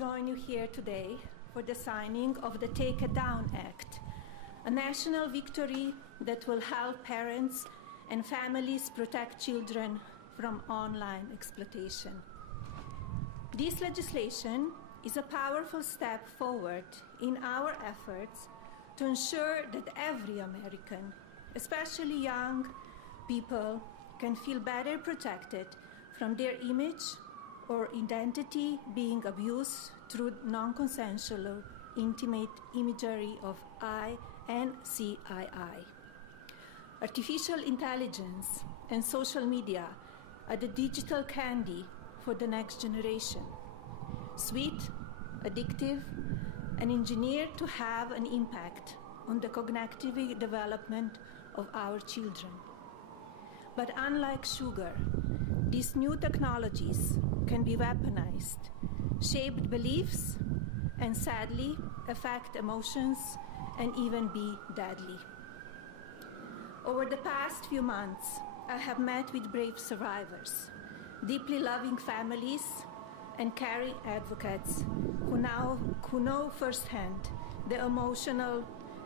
join you here today for the signing of the Take It Down Act, a national victory that will help parents and families protect children from online exploitation. This legislation is a powerful step forward in our efforts to ensure that every American, especially young people, can feel better protected from their image or identity being abused through non-consensual or intimate imagery of I and CII. Artificial intelligence and social media are the digital candy for the next generation. Sweet, addictive, and engineered to have an impact on the cognitive development of our children. But unlike sugar, these new technologies can be weaponized, shape beliefs, and sadly affect emotions and even be deadly. Over the past few months, I have met with brave survivors, deeply loving families, and caring advocates who know firsthand the emotional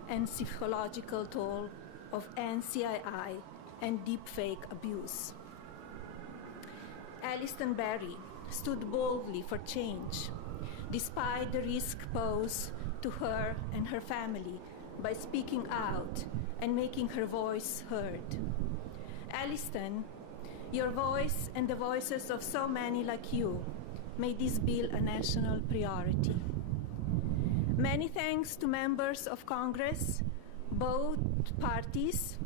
and psychological toll of NCII and deepfake abuse. Alliston Berry stood boldly for change, despite the risk posed to her and her family by speaking out and making her voice heard. Alliston, your voice and the voices of so many like you made this bill a national priority. Many thanks to members of Congress, both parties,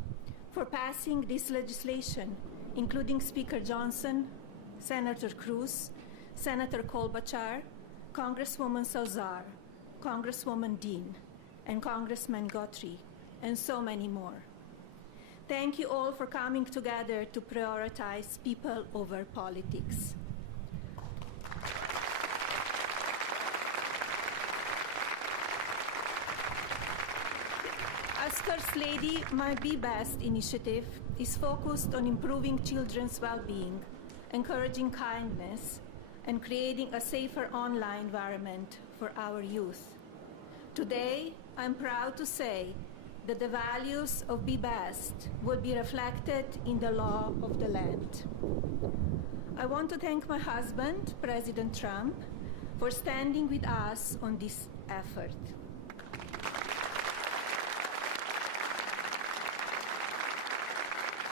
for passing this legislation, including Speaker Johnson, Senator Cruz, Senator Klobuchar, Congresswoman Salazar, Congresswoman Dean, and Congressman Guthrie, and so many more. Thank you all for coming together to prioritize people over politics. As First Lady, my Be Best initiative is focused on improving children's well-being, encouraging kindness, and creating a safer online environment for our youth. Today, I'm proud to say that the values of Be Best will be reflected in the law of the land. I want to thank my husband, President Trump, for standing with us on this effort.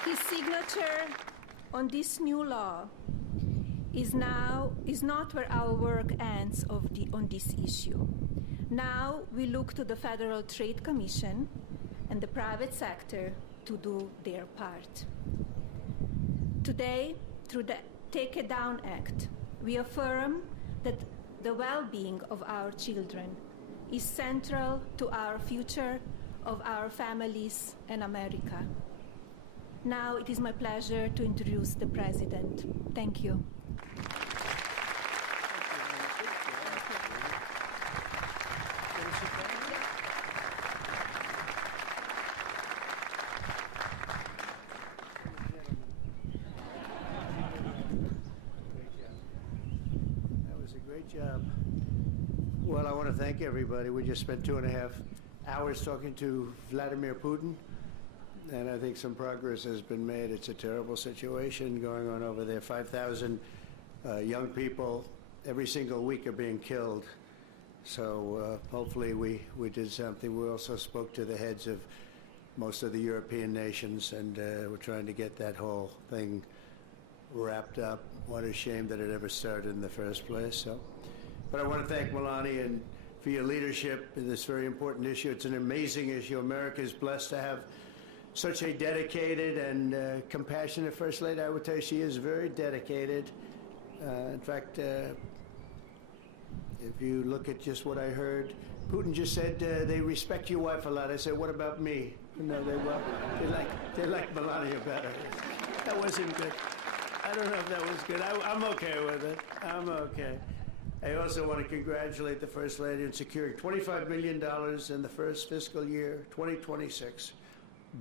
His signature on this new law is not where our work ends on this issue. Now we look to the Federal Trade Commission and the private sector to do their part. Today, through the Take It Down Act, we affirm that the well-being of our children is central to our future of our families and America. Now it is my pleasure to introduce the President. Thank you. That was a great job. Well, I want to thank everybody. We just spent 2.5 hours talking to Vladimir Putin. And I think some progress has been made. It's a terrible situation going on over there. 5,000 young people every single week are being killed. So hopefully we did something. We also spoke to the heads of most of the European nations, and we're trying to get that whole thing wrapped up. What a shame that it ever started in the first place. So, but I want to thank Melania and for your leadership in this very important issue. It's an amazing issue. America is blessed to have such a dedicated and compassionate First Lady. I would tell you she is very dedicated. In fact, if you look at just what I heard, Putin just said they respect your wife a lot. I said, what about me? No, they like Melania better. That wasn't good. I don't know if that was good. I'm okay with it. I'm okay. I also want to congratulate the First Lady in securing $25 million in the first fiscal year, 2026.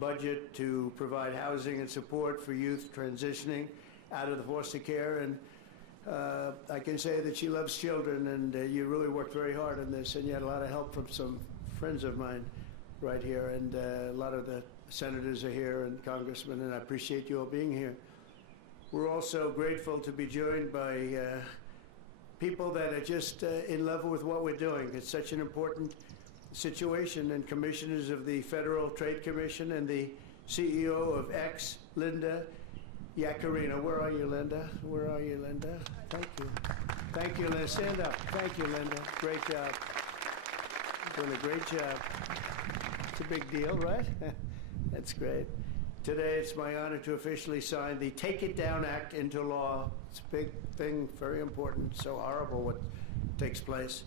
Budget to provide housing and support for youth transitioning out of the foster care. And I can say that she loves children, and you really worked very hard on this, and you had a lot of help from some friends of mine right here, and a lot of the senators are here and congressmen, and I appreciate you all being here. We're also grateful to be joined by people that are just in love with what we're doing. It's such an important situation, and commissioners of the Federal Trade Commission and the CEO of X, Linda Yaccarino. Where are you, Linda? Where are you, Linda? Thank you. Thank you, Linda. Stand up. Thank you, Linda. Great job. Doing a great job. It's a big deal, right? That's great. Today, it's my honor to officially sign the Take It Down Act into law. It's a big thing, very important, so horrible what takes place.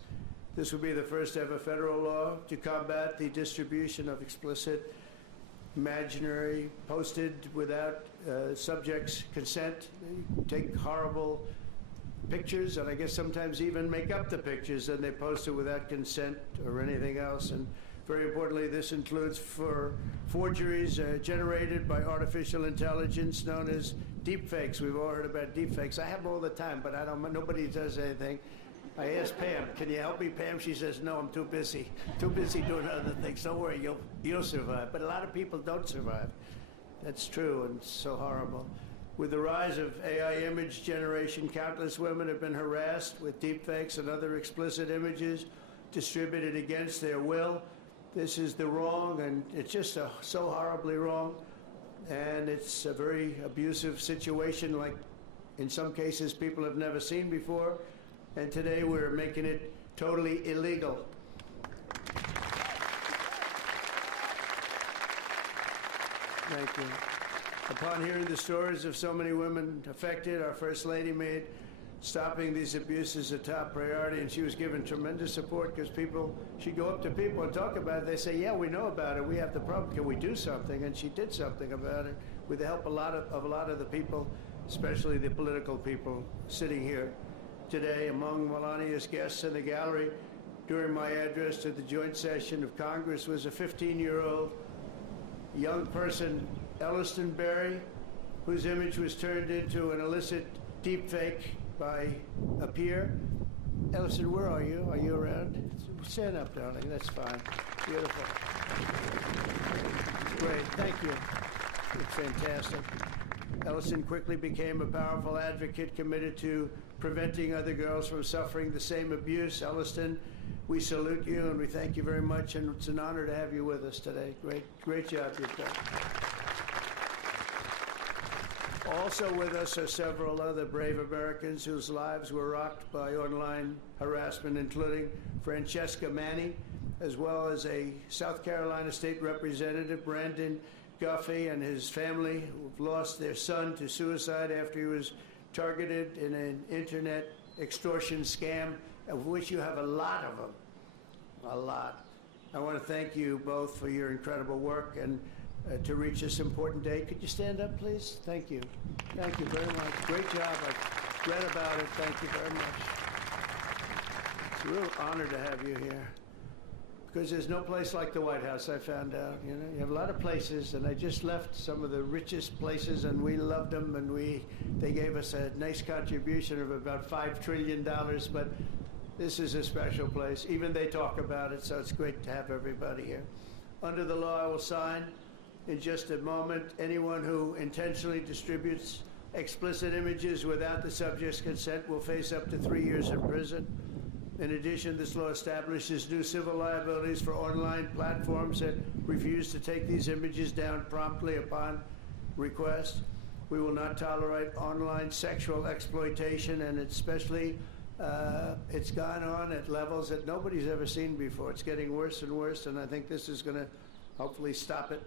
This will be the first ever federal law to combat the distribution of explicit, imaginary, posted without subjects' consent. They take horrible pictures, and I guess sometimes even make up the pictures, and they post it without consent or anything else. And very importantly, this includes for forgeries generated by artificial intelligence known as deepfakes. We've all heard about deepfakes. I have them all the time, but nobody does anything. I asked Pam, can you help me, Pam? She says, no, I'm too busy. Too busy doing other things. Don't worry, you'll survive. But a lot of people don't survive. That's true, and so horrible. With the rise of AI image generation, countless women have been harassed with deepfakes and other explicit images distributed against their will. This is the wrong, and it's just so horribly wrong. And it's a very abusive situation, like in some cases people have never seen before. And today we're making it totally illegal. Thank you. Upon hearing the stories of so many women affected, our First Lady made stopping these abuses a top priority, and she was given tremendous support because she'd go up to people and talk about it. They say, yeah, we know about it. We have the problem. Can we do something? And she did something about it with the help of a lot of the people, especially the political people sitting here today. Among Melania's guests in the gallery during my address to the joint session of Congress was a 15-year-old young person, Elliston Berry, whose image was turned into an illicit deepfake by a peer. Elliston, where are you? Are you around? Stand up, darling. That's fine. Beautiful. Great. Thank you. It's fantastic. Elliston quickly became a powerful advocate committed to preventing other girls from suffering the same abuse. Elliston, we salute you and we thank you very much, and it's an honor to have you with us today. Great job you've done. Also with us are several other brave Americans whose lives were rocked by online harassment, including Francesca Manning, as well as a South Carolina State Representative, Brandon Guffey, and his family, who've lost their son to suicide after he was targeted in an internet extortion scam, of which you have a lot of them. A lot. I want to thank you both for your incredible work and to reach this important day. Could you stand up, please? Thank you. Thank you very much. Great job. I read about it. Thank you very much. It's a real honor to have you here, because there's no place like the White House, I found out. You know, you have a lot of places, and I just left some of the richest places, and we loved them, and they gave us a nice contribution of about $5 trillion, but this is a special place. Even they talk about it, so it's great to have everybody here. Under the law I will sign in just a moment, anyone who intentionally distributes explicit images without the subject's consent will face up to 3 years in prison. In addition, this law establishes new civil liabilities for online platforms that refuse to take these images down promptly upon request. We will not tolerate online sexual exploitation, and especially it's gone on at levels that nobody's ever seen before. It's getting worse and worse, and I think this is going to hopefully stop it.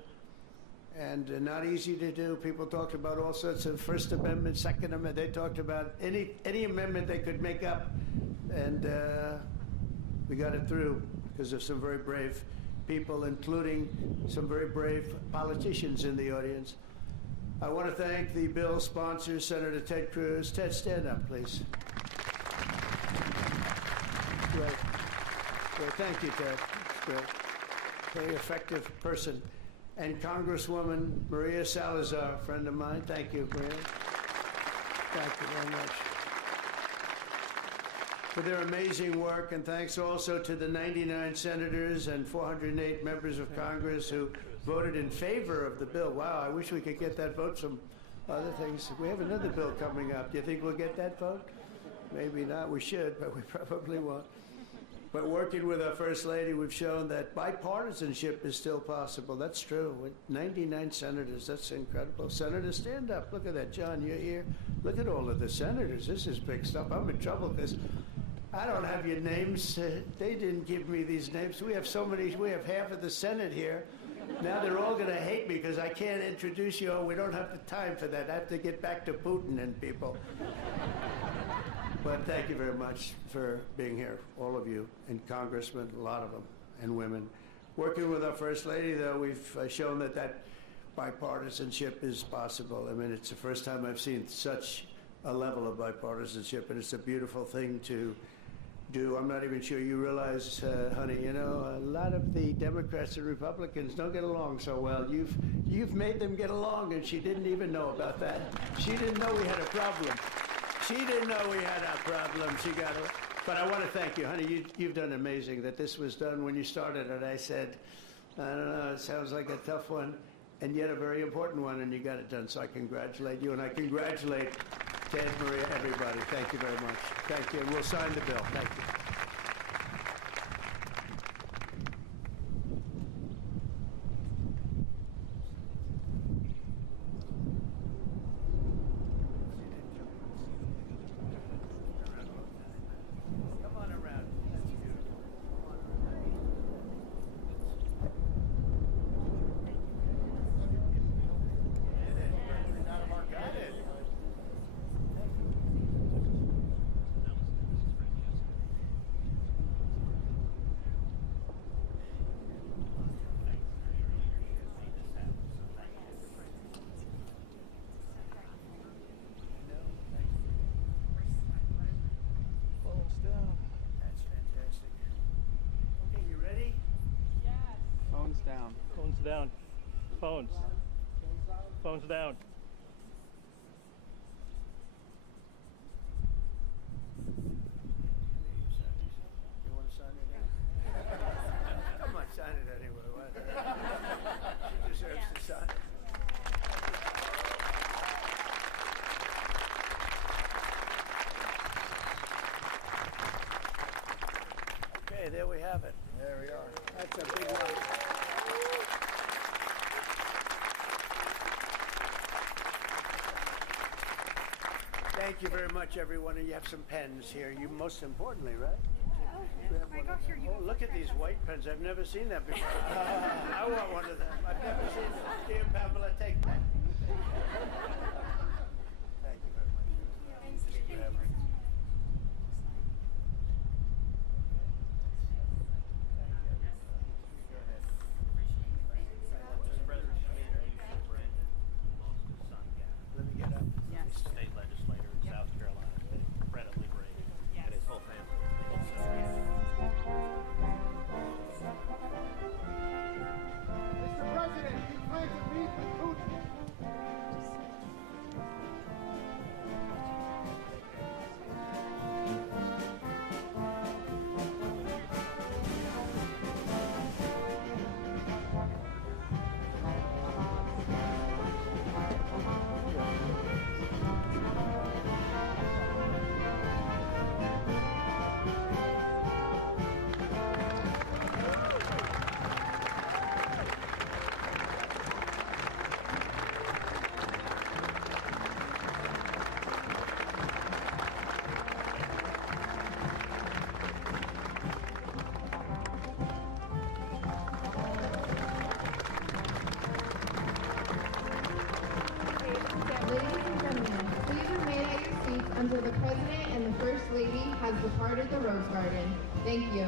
And not easy to do. People talked about all sorts of First Amendment, Second Amendment. They talked about any amendment they could make up, and we got it through because of some very brave people, including some very brave politicians in the audience. I want to thank the bill's sponsor, Senator Ted Cruz. Ted, stand up, please. Great. Great. Thank you, Ted. Great. Very effective person. And Congresswoman Maria Salazar, a friend of mine. Thank you, Maria. Thank you very much. for their amazing work, and thanks also to the 99 senators and 408 members of Congress who voted in favor of the bill. Wow, I wish we could get that vote from other things. We have another bill coming up. Do you think we'll get that vote? Maybe not. We should, but we probably won't. But working with our First Lady, we've shown that bipartisanship is still possible. That's true. With 99 senators, that's incredible. Senators, stand up. Look at that. John, you're here. Look at all of the senators. This is big stuff. I'm in trouble because I don't have your names. They didn't give me these names. We have so many. We have half of the Senate here. Now they're all going to hate me because I can't introduce you. Oh, we don't have the time for that. I have to get back to Putin and people. But thank you very much for being here, all of you, and congressmen, a lot of them, and women. Working with our First Lady, though, we've shown that bipartisanship is possible. I mean, it's the first time I've seen such a level of bipartisanship, and it's a beautiful thing to do. I'm not even sure you realize, honey, you know, a lot of the Democrats and Republicans don't get along so well. You've made them get along, and she didn't even know about that. She didn't know we had a problem. She didn't know we had a problem. She got it. But I want to thank you, honey. You've done amazing. That this was done when you started it. I said, I don't know, it sounds like a tough one, and yet a very important one, and you got it done. So I congratulate you, and I congratulate Ted, Maria, everybody. Thank you very much. Thank you. And we'll sign the bill. Thank you. Down. Phones down. Phones. Phones down. You want to sign it? Come on, sign it anyway. She deserves to sign it. Okay, there we have it. There we are. That's a big one. Thank you very much, everyone. And you have some pens here. You most importantly, right? Oh, look at these white pens. I've never seen that before. I want one of them. I've never seen them. Dear Pamela, take that. Thank you very much. Thank you. Let me get up. Yes. State legislator in South Carolina, incredibly brave, and his whole family. Mr. President, you plan to meet with Putin. until the President and the First Lady has departed the Rose Garden. Thank you.